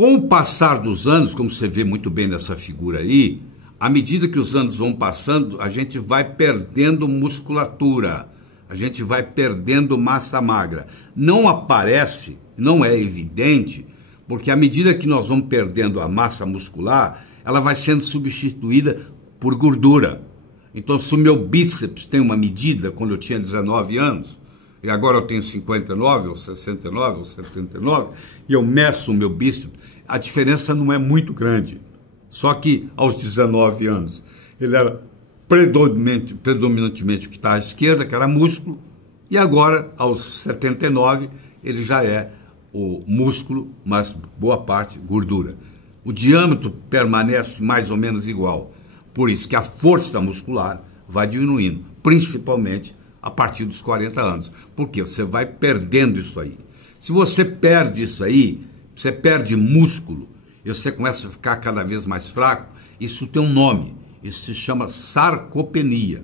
Com o passar dos anos, como você vê muito bem nessa figura aí, à medida que os anos vão passando, a gente vai perdendo musculatura, a gente vai perdendo massa magra. Não aparece, não é evidente, porque à medida que nós vamos perdendo a massa muscular, ela vai sendo substituída por gordura. Então, se o meu bíceps tem uma medida quando eu tinha 19 anos, e agora eu tenho 59, ou 69, ou 79, e eu meço o meu bíceps, a diferença não é muito grande. Só que aos 19 anos, ele era predominantemente o que está à esquerda, que era músculo, e agora, aos 79, ele já é o músculo, mas boa parte gordura. O diâmetro permanece mais ou menos igual. Por isso que a força muscular vai diminuindo, principalmente a partir dos 40 anos. Porque você vai perdendo isso aí. Se você perde isso aí, você perde músculo, e você começa a ficar cada vez mais fraco, isso tem um nome, isso se chama sarcopenia,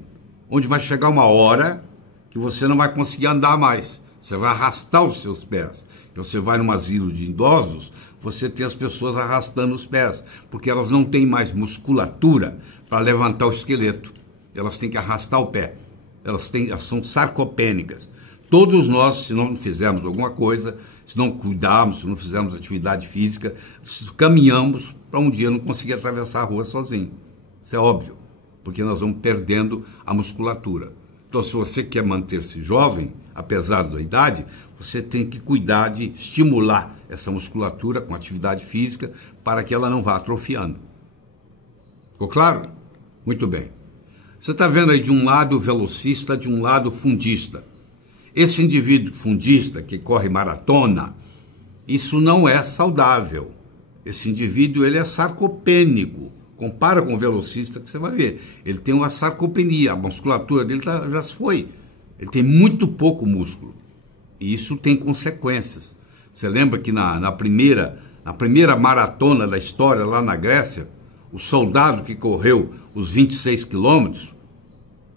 onde vai chegar uma hora que você não vai conseguir andar mais, você vai arrastar os seus pés. Você vai num asilo de idosos, você tem as pessoas arrastando os pés, porque elas não têm mais musculatura para levantar o esqueleto, elas têm que arrastar o pé. Elas são sarcopênicas. Todos nós, se não fizermos alguma coisa, se não cuidarmos, se não fizermos atividade física, caminhamos para um dia não conseguir atravessar a rua sozinho. Isso é óbvio, porque nós vamos perdendo a musculatura. Então, se você quer manter-se jovem, apesar da idade, você tem que cuidar de estimular essa musculatura com atividade física para que ela não vá atrofiando. Ficou claro? Muito bem. Você está vendo aí de um lado o velocista, de um lado o fundista. Esse indivíduo fundista que corre maratona, isso não é saudável. Esse indivíduo ele é sarcopênico. Compara com o velocista que você vai ver. Ele tem uma sarcopenia, a musculatura dele já se foi. Ele tem muito pouco músculo. E isso tem consequências. Você lembra que na primeira maratona da história, lá na Grécia, o soldado que correu os 26 quilômetros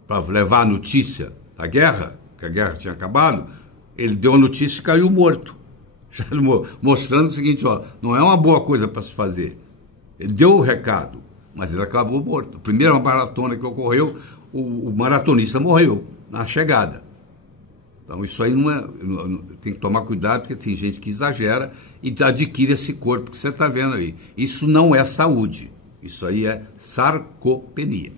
para levar a notícia da guerra, que a guerra tinha acabado, ele deu a notícia e caiu morto. Já mostrando o seguinte, ó, não é uma boa coisa para se fazer. Ele deu o recado, mas ele acabou morto. A primeira maratona que ocorreu, o maratonista morreu na chegada. Então isso aí não é, tem que tomar cuidado, porque tem gente que exagera e adquire esse corpo que você está vendo aí. Isso não é saúde, isso aí é sarcopenia.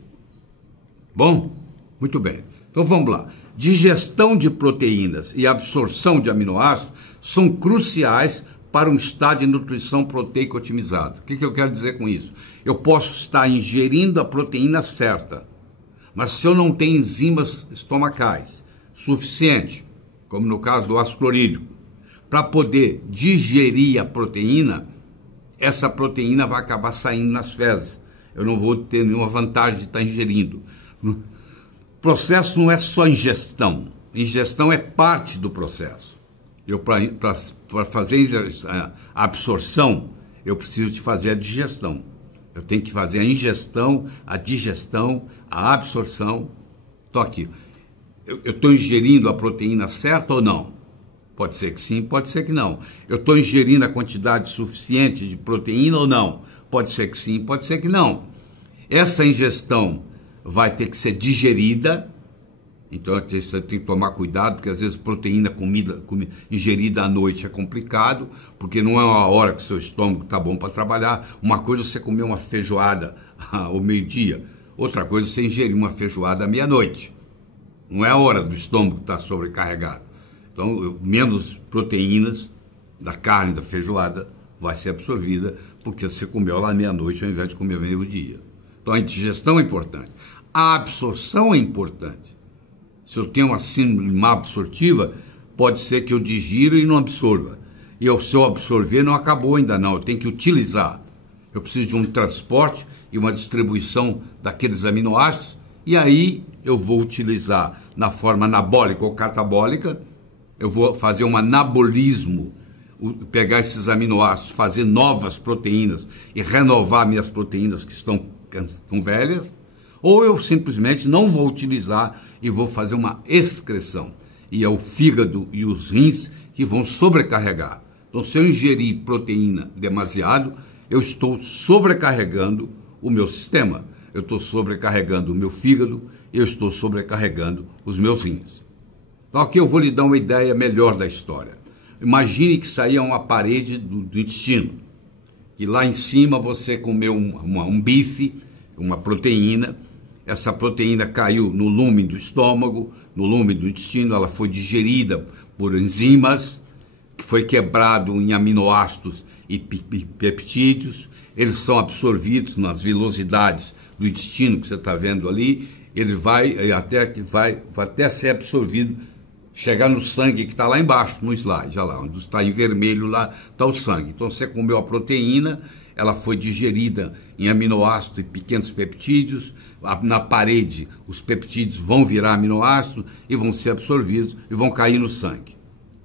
Bom, muito bem. Então vamos lá. Digestão de proteínas e absorção de aminoácidos são cruciais para um estado de nutrição proteica otimizado. O que eu quero dizer com isso? Eu posso estar ingerindo a proteína certa, mas se eu não tenho enzimas estomacais suficiente, como no caso do ácido clorídrico, para poder digerir a proteína, essa proteína vai acabar saindo nas fezes. Eu não vou ter nenhuma vantagem de estar ingerindo. O processo não é só ingestão. Ingestão é parte do processo. Para fazer a absorção, eu preciso de fazer a digestão. Eu tenho que fazer a ingestão, a digestão, a absorção. Estou aqui. Eu estou ingerindo a proteína certa ou não? Pode ser que sim, pode ser que não. Eu estou ingerindo a quantidade suficiente de proteína ou não? Pode ser que sim, pode ser que não. Essa ingestão vai ter que ser digerida, então você tem que tomar cuidado, porque às vezes proteína ingerida à noite é complicado, porque não é uma hora que o seu estômago está bom para trabalhar. Uma coisa é você comer uma feijoada ao meio-dia, outra coisa é você ingerir uma feijoada à meia-noite. Não é a hora do estômago estar sobrecarregado. Então, menos proteínas da carne da feijoada vai ser absorvida, porque você comeu lá à meia-noite ao invés de comer ao meio-dia. Então, a digestão é importante. A absorção é importante. Se eu tenho uma síndrome má absortiva, pode ser que eu digira e não absorva. E se eu absorver, não acabou ainda não, eu tenho que utilizar. Eu preciso de um transporte e uma distribuição daqueles aminoácidos, e aí eu vou utilizar na forma anabólica ou catabólica, eu vou fazer um anabolismo, pegar esses aminoácidos, fazer novas proteínas e renovar minhas proteínas que estão velhas, ou eu simplesmente não vou utilizar e vou fazer uma excreção. E é o fígado e os rins que vão sobrecarregar. Então, se eu ingerir proteína demasiado, eu estou sobrecarregando o meu sistema, eu estou sobrecarregando o meu fígado, eu estou sobrecarregando os meus rins. Então, aqui eu vou lhe dar uma ideia melhor da história. Imagine que saía uma parede do intestino, e lá em cima você comeu um bife, uma proteína, essa proteína caiu no lume do estômago, no lume do intestino, ela foi digerida por enzimas, que foi quebrado em aminoácidos e peptídeos, eles são absorvidos nas vilosidades do intestino que você está vendo ali, ele vai até ser absorvido, chegar no sangue que está lá embaixo, no slide, olha lá, onde está em vermelho lá, está o sangue. Então você comeu a proteína, ela foi digerida em aminoácidos e pequenos peptídeos, na parede os peptídeos vão virar aminoácidos e vão ser absorvidos e vão cair no sangue.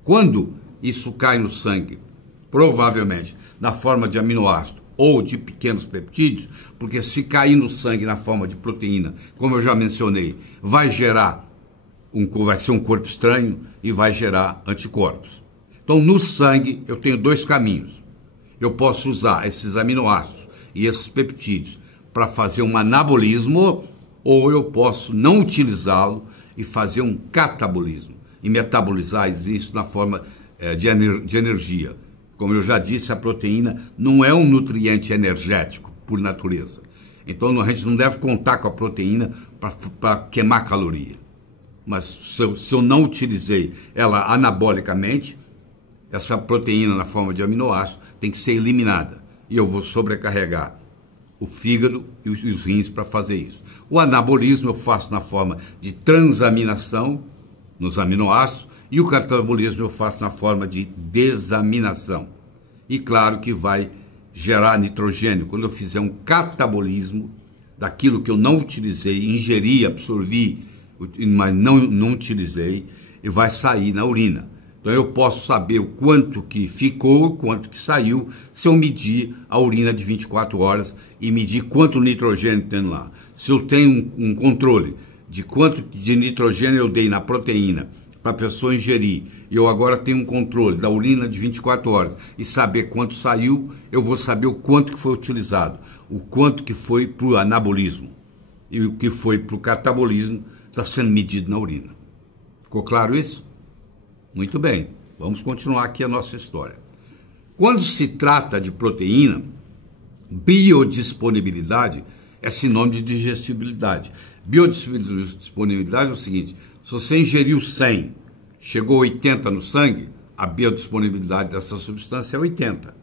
Quando isso cai no sangue, provavelmente na forma de aminoácido ou de pequenos peptídeos, porque se cair no sangue na forma de proteína, como eu já mencionei, vai ser um corpo estranho e vai gerar anticorpos. Então, no sangue, eu tenho dois caminhos. Eu posso usar esses aminoácidos e esses peptídeos para fazer um anabolismo, ou eu posso não utilizá-lo e fazer um catabolismo, e metabolizar isso na forma de energia. Como eu já disse, a proteína não é um nutriente energético, por natureza. Então, a gente não deve contar com a proteína para queimar caloria. Mas se eu não utilizei ela anabolicamente, essa proteína na forma de aminoácido tem que ser eliminada. E eu vou sobrecarregar o fígado e os rins para fazer isso. O anabolismo eu faço na forma de transaminação nos aminoácidos e o catabolismo eu faço na forma de desaminação. E claro que vai gerar nitrogênio. Quando eu fizer um catabolismo daquilo que eu não utilizei, ingeri, absorvi, mas não utilizei, e vai sair na urina. Então eu posso saber o quanto que ficou, o quanto que saiu, se eu medir a urina de 24 horas e medir quanto nitrogênio tem lá. Se eu tenho um controle de quanto de nitrogênio eu dei na proteína para a pessoa ingerir, e eu agora tenho um controle da urina de 24 horas e saber quanto saiu, eu vou saber o quanto que foi utilizado, o quanto que foi para o anabolismo e o que foi para o catabolismo está sendo medido na urina. Ficou claro isso? Muito bem, vamos continuar aqui a nossa história. Quando se trata de proteína, biodisponibilidade é sinônimo de digestibilidade. Biodisponibilidade é o seguinte: se você ingeriu 100, chegou a 80 no sangue, a biodisponibilidade dessa substância é 80.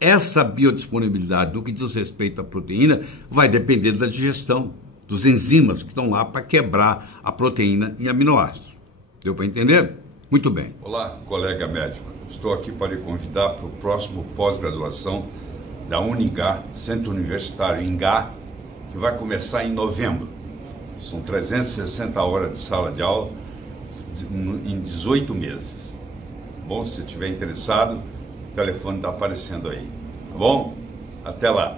Essa biodisponibilidade, do que diz respeito à proteína, vai depender da digestão, dos enzimas que estão lá para quebrar a proteína em aminoácidos. Deu para entender? Muito bem. Olá, colega médico. Estou aqui para lhe convidar para o próximo pós-graduação da Uningá, Centro Universitário Ingá, que vai começar em novembro. São 360 horas de sala de aula em 18 meses. Bom, se estiver interessado, o telefone está aparecendo aí. Tá bom? Até lá.